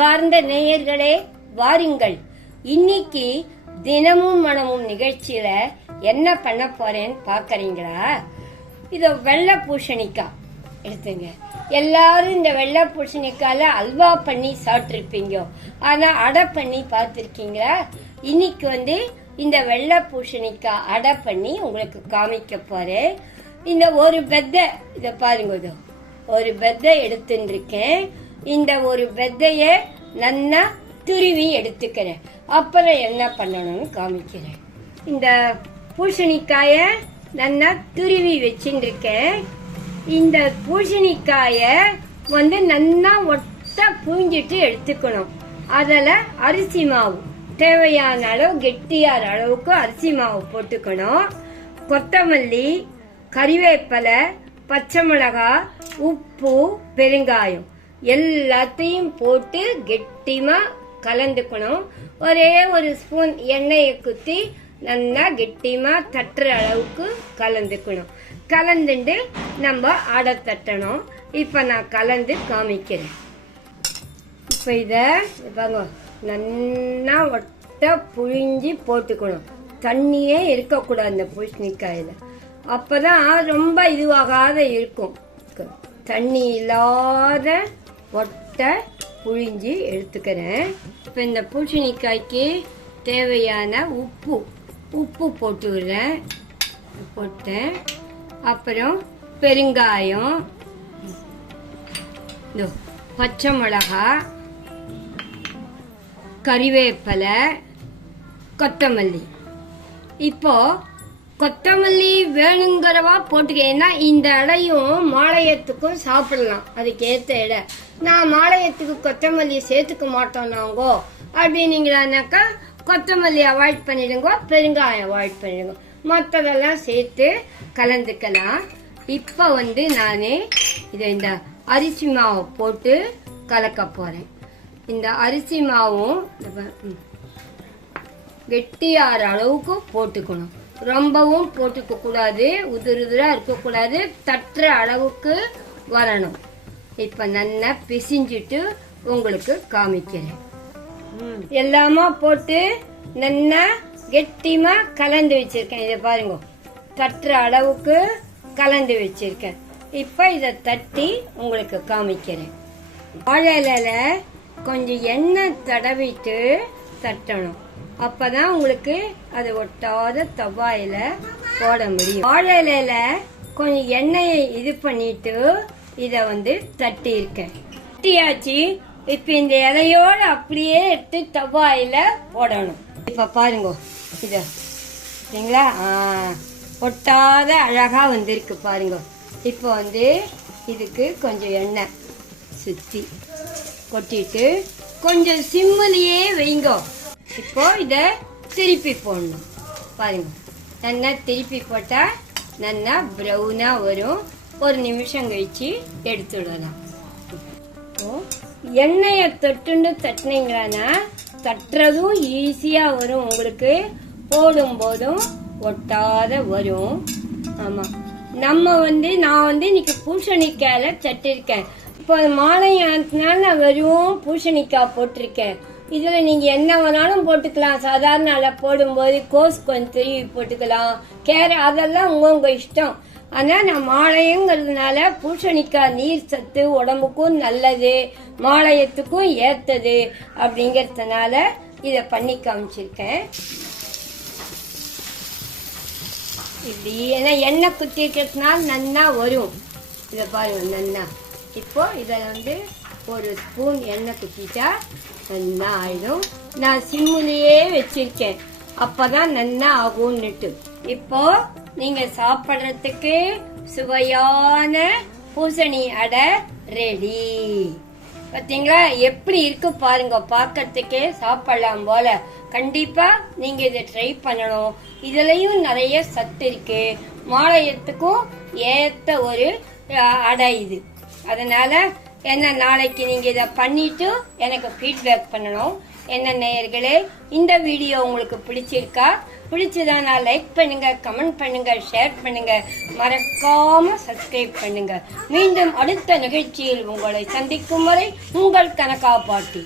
அன்பார்ந்த நேயர்களே, வாருங்கள். இன்னைக்கு தினமும் மனமும் நிகழ்ச்சியில என்ன பண்ண போறேன்னு பாக்குறீங்களா? இத வெள்ளை பூசணிக்காய் எடுத்துங்க. எல்லாரும் இந்த வெள்ளை பூசணிக்கால அல்வா பண்ணி சாப்பிட்டுருப்பீங்க, ஆனா அடை பண்ணி பார்த்துருக்கீங்களா? இன்னைக்கு இந்த வெள்ளை பூசணிக்காய் அடை பண்ணி உங்களுக்கு காமிக்க போறேன். இந்த ஒரு பெத்தை இத பாருங்க, ஒரு பெத்தை எடுத்துட்டு இருக்கேன். இந்த ஒரு பெத்தைய நல்லா துருவி எடுத்துக்கிறேன். அப்புறம் என்ன பண்ணணும்னு காமிக்கிறேன். இந்த பூசணிக்காய நல்லா துருவி வச்சுருக்கேன். இந்த பூசணிக்காய நல்லா ஒட்ட புழிஞ்சிட்டு எடுத்துக்கணும். அதில் அரிசி மாவு தேவையான அளவு, கெட்டியார அளவுக்கு அரிசி மாவு போட்டுக்கணும். கொத்தமல்லி, கறிவேப்பிலை, பச்சை மிளகாய், உப்பு, பெருங்காயம் எல்லாத்தையும் போட்டு கெட்டிமா கலந்துக்கணும். ஒரே ஒரு ஸ்பூன் எண்ணெயை குத்தி நல்லா கெட்டிமா தட்டுற அளவுக்கு கலந்துக்கணும். கலந்துட்டு நம்ம அடை தட்டணும். இப்ப நான் கலந்து காமிக்கிறேன். இப்ப இத நல்லா ஒட்ட புழிஞ்சி போட்டுக்கணும். தண்ணியே இருக்கக்கூடாது இந்த பூசணிக்காயில. அப்பதான் ரொம்ப இதுவாகாத இருக்கும். தண்ணி இல்லாத ஒட்ட புழிஞ்சி எடுத்துக்கிறேன். இப்ப இந்த பூசணிக்காய்க்கு தேவையான உப்பு போட்டு விடுறேன். போட்டேன். அப்புறம் பெருங்காயம், பச்சை மிளகாய், கறிவேப்பிலை, கொத்தமல்லி. இப்போ கொத்தமல்லி வேணுங்கிறவா போட்டுக்கேன்னா இந்த இடையும் மாலையத்துக்கும் சாப்பிடலாம். அதுக்கு ஏற்ற இடம். நான் மாலையத்துக்கு கொத்தமல்லி சேர்த்துக்க மாட்டோம் நாங்கோ அப்படின்னீங்களானாக்கா கொத்தமல்லி அவாய்ட் பண்ணிடுங்க, பெருங்காயம் அவாய்ட் பண்ணிடுங்க. மற்றதெல்லாம் சேர்த்து கலந்துக்கலாம். இப்போ நான் இந்த அரிசி மாவை போட்டு கலக்க போறேன். இந்த அரிசி மாவும் கெட்டியார அளவுக்கு போட்டுக்கணும். ரொம்பவும் போட்டுக்க கூடாது, உதிரா இருக்கக்கூடாது, தட்டுற அளவுக்கு வரணும். இப்ப நல்லா பிசிஞ்சிட்டு உங்களுக்கு காமிக்கிறேன். எல்லாமா போட்டு நல்லா கெட்டிமா கலந்து வச்சிருக்கேன். இதை பாருங்க, தட்டுற அளவுக்கு கலந்து வச்சிருக்கேன். இப்ப இத தட்டி உங்களுக்கு காமிக்கிறேன். வாழை இலையில கொஞ்சம் எண்ணெய் தடவிட்டு தட்டணும். அப்பதான் உங்களுக்கு அது ஒட்டாத தவாயில போட முடியும். வாழை இலையில கொஞ்சம் எண்ணெயை இது பண்ணிட்டு இத தட்டி இருக்கேன். தட்டியாச்சு. இப்ப இந்த இலையோட அப்படியே எடுத்து தவாயில போடணும். இப்ப பாருங்க, சரிங்களா? ஒட்டாத அழகா வந்திருக்கு பாருங்க. இப்போ இதுக்கு கொஞ்சம் எண்ணெய் சுத்தி கொட்டிட்டு கொஞ்சம் சிம்மிலேயே வைங்க. இப்போ இத திருப்பி போடணும். பாருங்க, நல்லா திருப்பி போட்டா நல்லா ப்ரௌனா வரும். ஒரு நிமிஷம் கழிச்சு எடுத்துடலாம். எண்ணெய தொட்டுண்டு தட்டினீங்களானா தட்டுறதும் ஈஸியா வரும். உங்களுக்கு போடும் போதும் ஒட்டாத வரும். ஆமா, நம்ம நான் இன்னைக்கு பூசணிக்காயில தட்டிருக்கேன். இப்போ மாலையானதுனால நான் வெறும் பூசணிக்காய் போட்டிருக்கேன். இதுல நீங்க என்ன வேணாலும் போட்டுக்கலாம். சாதாரண அளவு போடும்போது கோஸ் கொஞ்சம் திருவி போட்டுக்கலாம், கேரட், அதெல்லாம் உங்க இஷ்டம். ஆனா நான் மாலையங்கிறதுனால பூசணிக்காய் நீர் சத்து உடம்புக்கும் நல்லது, மாலையத்துக்கும் ஏத்தது அப்படிங்கறதுனால இத பண்ணி காமிச்சிருக்கேன். இப்படி ஏன்னா எண்ணெய் குத்தி இருக்கிறதுனால நல்லா வரும். இத பாருங்க நல்லா. இப்போ இத ஒரு ஸ்பூன் எண்ணெய் குத்திட்டா நல்லா ஆயிடும். நான் சிம்முலயே வச்சிருக்கேன், அப்பதான் நல்லா ஆகும்னுட்டு. இப்போ நீங்க சாப்பிடுறதுக்கு சுவையான பூசணி அடை ரெடி. பாத்தீங்களா எப்படி இருக்கு பாருங்க. பாக்கிறதுக்கே சாப்பிடலாம் போல. கண்டிப்பா நீங்க இதை ட்ரை பண்ணணும். இதுலயும் நிறைய சத்து இருக்கு. மாலையத்துக்கும் ஏத்த ஒரு அடை இது. அதனால என்ன, நாளைக்கு நீங்க இதை பண்ணிட்டு எனக்கு ஃபீட்பேக் பண்ணணும். என்ன நேயர்களே, இந்த வீடியோ உங்களுக்கு பிடிச்சிருக்கா? பிடிச்சதானா லைக் பண்ணுங்க, கமெண்ட் பண்ணுங்க, ஷேர் பண்ணுங்க, மறக்காம சப்ஸ்கிரைப் பண்ணுங்க. மீண்டும் அடுத்த நிகழ்ச்சியில் உங்களை சந்திக்கும் வரை உங்கள் கனகா பாட்டி.